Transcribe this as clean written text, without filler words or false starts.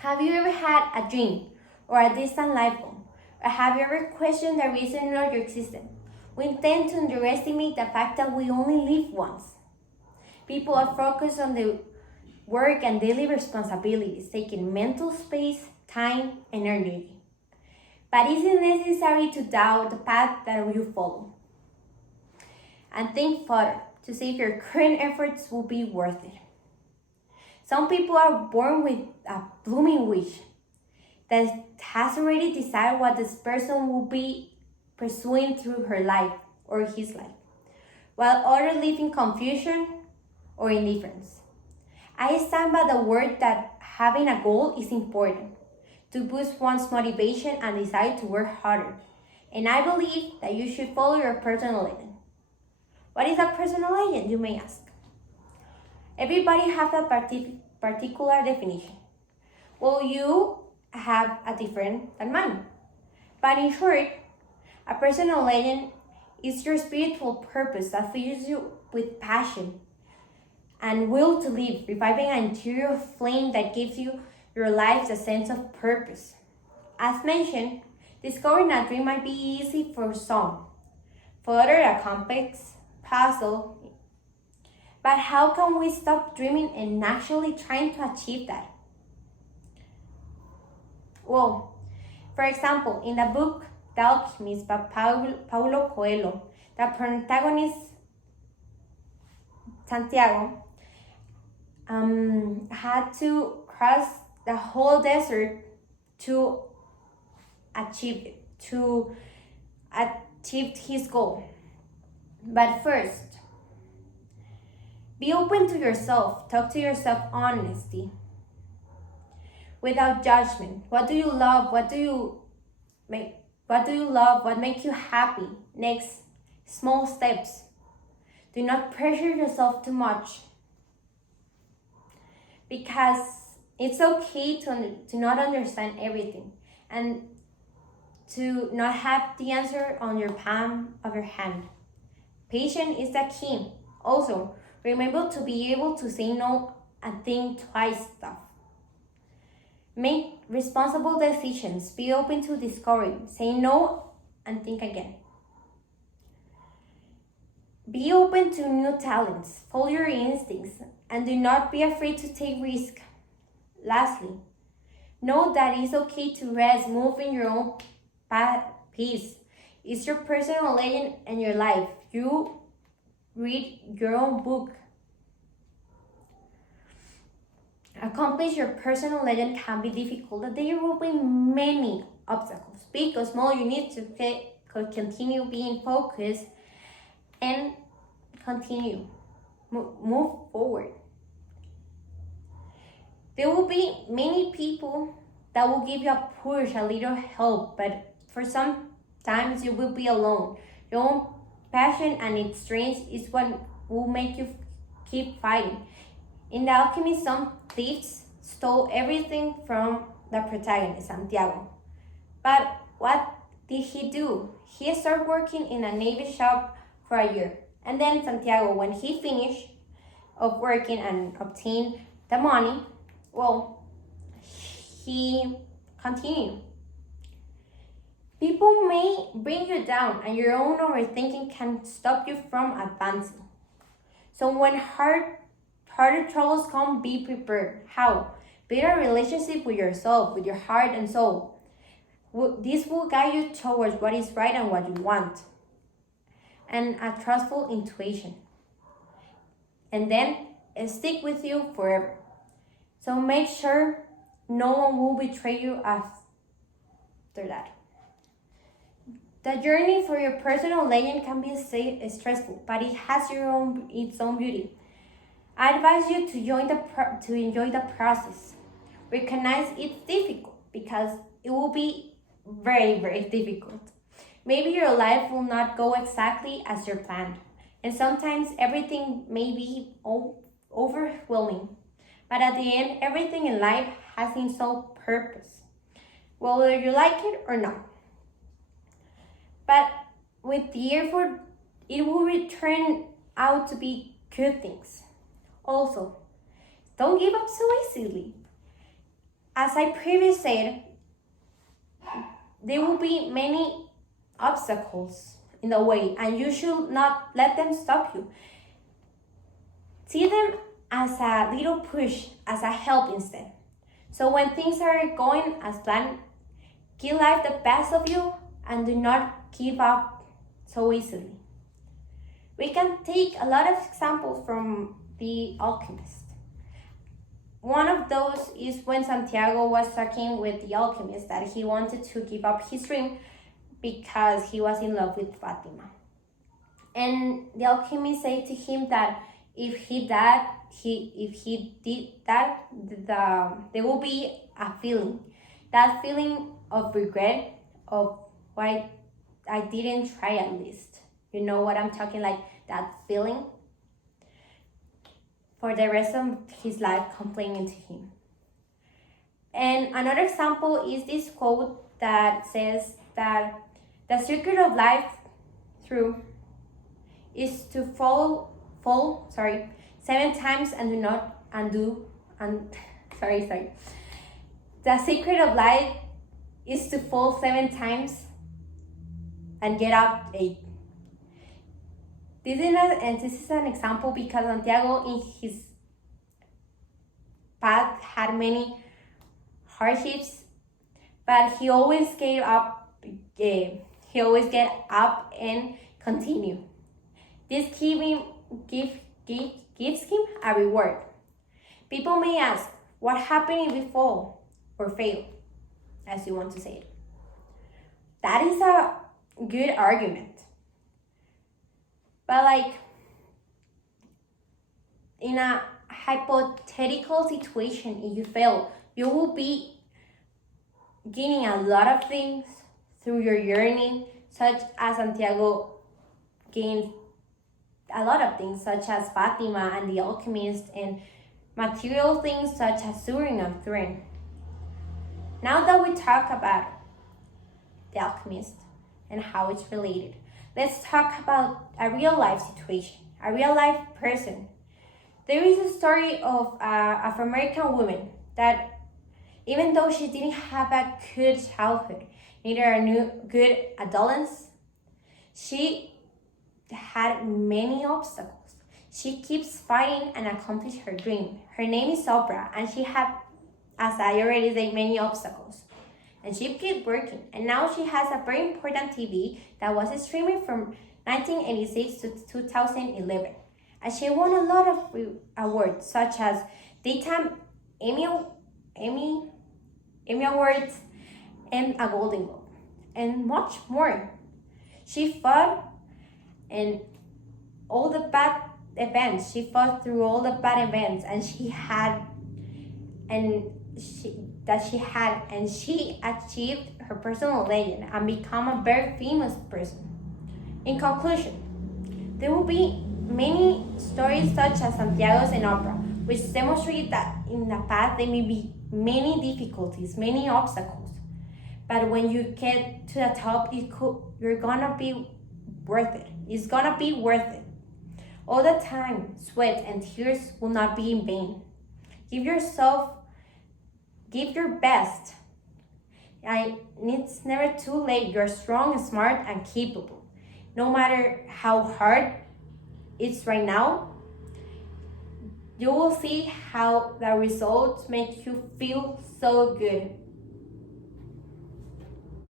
Have you ever had a dream or a distant life goal? Or have you ever questioned the reason of your existence? We tend to underestimate the fact that we only live once. People are focused on the work and daily responsibilities, taking mental space, time, and energy. But is it necessary to doubt the path that you follow? And think further to see if your current efforts will be worth it. Some people are born with a blooming wish that has already decided what this person will be pursuing through her life or his life, while others live in confusion or indifference. I stand by the word that having a goal is important to boost one's motivation and desire to work harder. And I believe that you should follow your personal legend. What is a personal legend, you may ask? Everybody has a particular definition. Well, you have a different than mine. But in short, a personal legend is your spiritual purpose that fills you with passion and will to live, reviving an interior flame that gives you your life a sense of purpose. As mentioned, discovering a dream might be easy for some, for others a complex puzzle. But how can we stop dreaming and actually trying to achieve that? Well, for example, in the book The Alchemist by Paulo Coelho, the protagonist Santiago had to cross the whole desert to achieve his goal. But first, be open to yourself. Talk to yourself honestly, without judgment. What do you love? What do you love? What makes you happy? Next, small steps. Do not pressure yourself too much, because it's okay to not understand everything and to not have the answer on your palm of your hand. Patience is the key. Also, remember to be able to say no and think twice stuff. Make responsible decisions. Be open to discovery. Say no and think again. Be open to new talents. Follow your instincts and do not be afraid to take risks. Lastly, know that it's okay to rest, move in your own pace. It's your personal legend and your life. You read your own book. Accomplish your personal legend can be difficult. There will be many obstacles. Big or small, you need to continue being focused and continue. Move forward. There will be many people that will give you a push, a little help, but for some times you will be alone. Your own passion and its strength is what will make you keep fighting. In The Alchemist, some thieves stole everything from the protagonist, Santiago. But what did he do? He started working in a navy shop for a year. And then Santiago, when he finished of working and obtained the money, well, he continued. People may bring you down, and your own overthinking can stop you from advancing. So when harder troubles come, be prepared. How? Build a relationship with yourself, with your heart and soul. This will guide you towards what is right and what you want. And a trustful intuition. And then stick with you forever. So make sure no one will betray you after that. The journey for your personal legend can be stressful, but it has its own beauty. I advise you to enjoy the process. Recognize it's difficult because it will be very, very difficult. Maybe your life will not go exactly as you planned, and sometimes everything may be overwhelming. But at the end, everything in life has its own purpose, whether you like it or not. But with the effort, it will turn out to be good things. Also, don't give up so easily. as I previously said, there will be many obstacles in the way, and you should not let them stop you. See them as a little push, as a help instead. So when things are going as planned, give life the best of you and do not give up so easily. We can take a lot of examples from The Alchemist. One of those is when Santiago was talking with the alchemist that he wanted to give up his dream because he was in love with Fatima. And the alchemist said to him that if he did that, there will be a feeling. That feeling of regret, of why I didn't try at least. You know what I'm talking, like that feeling? For the rest of his life complaining to him. And another example is this quote that says that the secret of life through is to fall 7 times and do not undo and sorry. The secret of life is to fall 7 times and get up 8. This is an example because Santiago in his path had many hardships, but he always get up and continue. This gives him a reward. People may ask, what happened if we fall or fail, as you want to say it. That is a good argument. But like, in a hypothetical situation, if you fail, you will be gaining a lot of things through your journey, such as Santiago gained a lot of things, such as Fatima and the alchemist, and material things such as Suriname Thrin. Now that we talk about the alchemist and how it's related, let's talk about a real life situation, a real life person. There is a story of an Afro-American woman that, even though she didn't have a good childhood, neither a good adolescence, she had many obstacles. She keeps fighting and accomplish her dream. Her name is Oprah, and she had, as I already said, many obstacles. And she kept working, and now she has a very important TV that was streaming from 1986 to 2011. And she won a lot of awards, such as Daytime Emmy Awards and a Golden Globe, and much more. She fought in all the bad events. She fought through all the bad events, and she achieved her personal legend and become a very famous person. In conclusion, there will be many stories such as Santiago's and Oprah, which demonstrate that in the path there may be many difficulties, many obstacles. But when you get to the top, you're gonna be worth it. It's gonna be worth it. All the time, sweat and tears will not be in vain. Give your best. It's never too late. You're strong, smart, and capable. No matter how hard it's right now, you will see how the results make you feel so good.